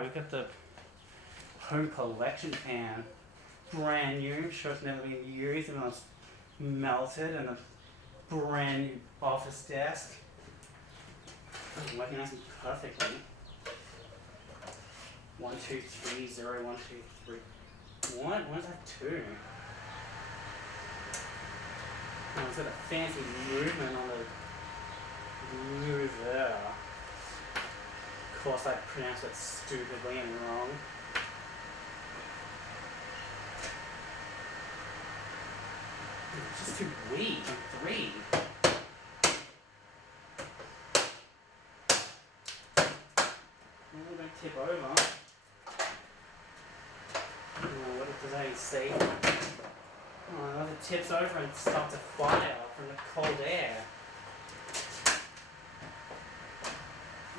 Alright, we've got the home collection fan. Brand new, sure it's never been used, even though it's melted, and a brand new office desk. It's working nice and perfectly. 1, 2, 3, 0, 1, 2, 3. What? Why does that 2? Oh, it's got a fancy movement on the move there. Of course, I pronounced it stupidly and wrong. It's just too weak. 3. Don't tip over. Oh, what does that say? Oh, it tips over and starts a fire from the cold air.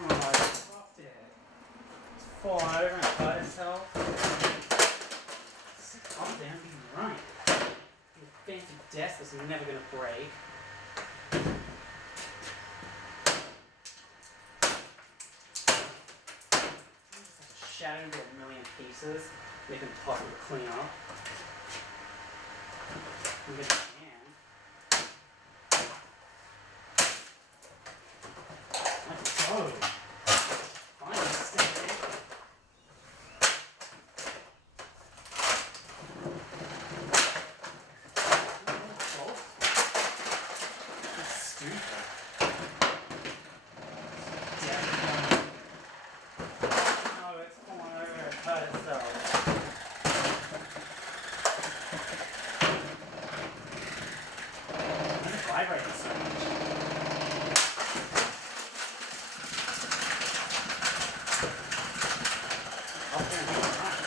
Oh, I stopped it. It's falling over and cut itself. Calm down, be right. Your fancy desk is never going to break. Shattered into a million pieces. Make them possible to clean up. And get the can. Let's go. Finally, stay there. That's stupid. Vibrating so much. Up there and right.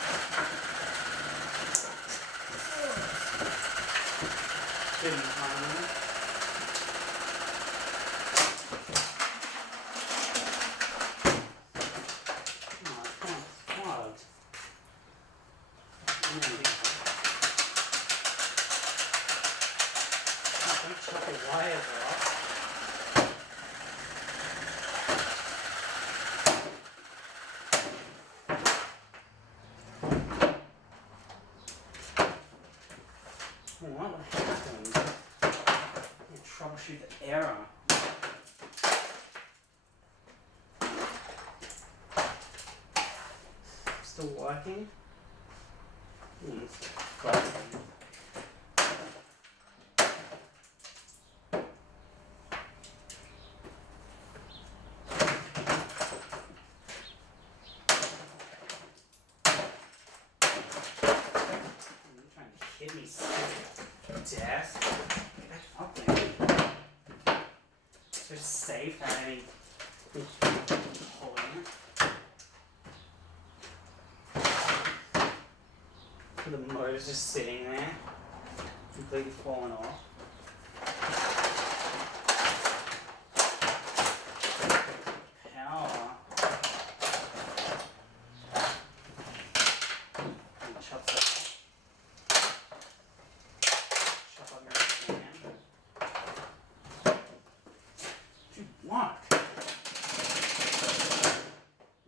Didn't find it. Oh, come on, it's clogged. Don't chop the wires off. What happened? Troubleshoot the error. Still working? It's crazy. Hit me, desk. Get back up there. So just safe without any holding it. The motor's just sitting there, completely falling off. Power. And chops it. What?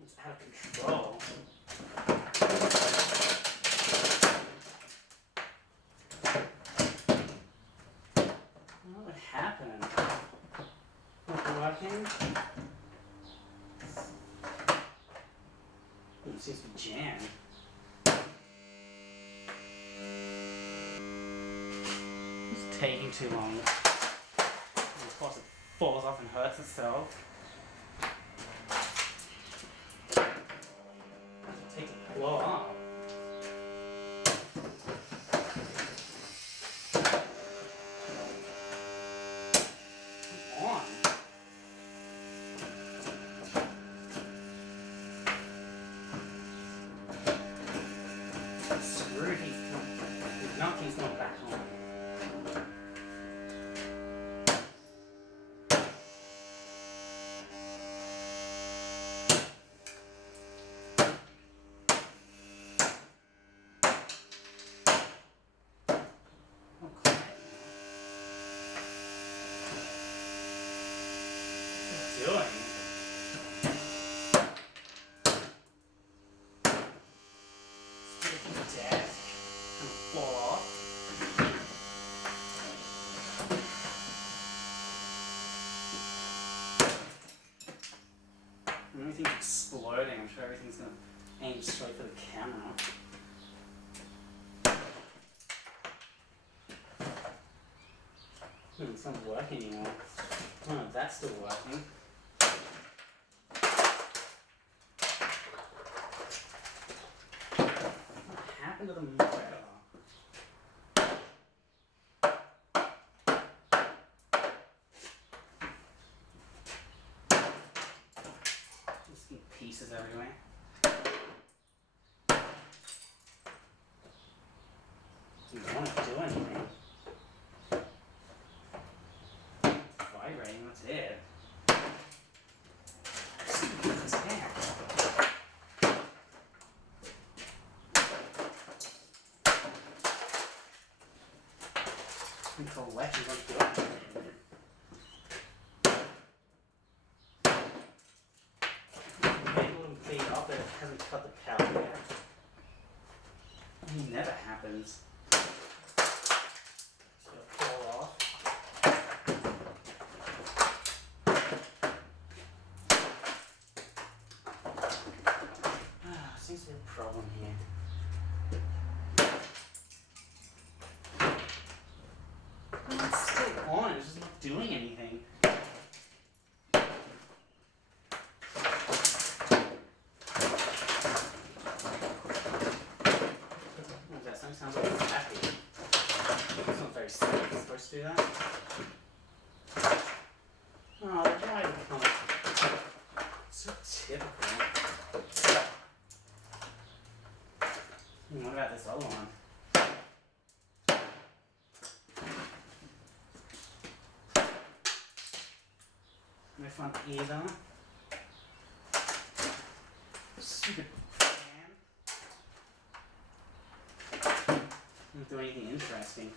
It's out of control. What happened? Not working? It seems to be jammed. It's taking too long. Of course, it falls off and hurts itself. It takes a blow up. Come on. Screw it. Nothing's not back on. Doing? loading. I'm sure everything's gonna aim straight for the camera. It's not working anymore. Oh, that's still working. What happened to the motor? Just in pieces everywhere. Doesn't want to do anything. Vibrating, that's it. What's there? Collection won't do anything. Maybe a little beat up that it hasn't cut the power yet. It never happens. Just gonna fall off. Seems to be a problem here. It's still on, it's just not doing anything. What is that? Something sounds like it's happy. It's not very safe. It's supposed to do that. Oh, the drive becomes so typical. What about this other one? No fun either. Stupid fan. Doesn't do anything interesting.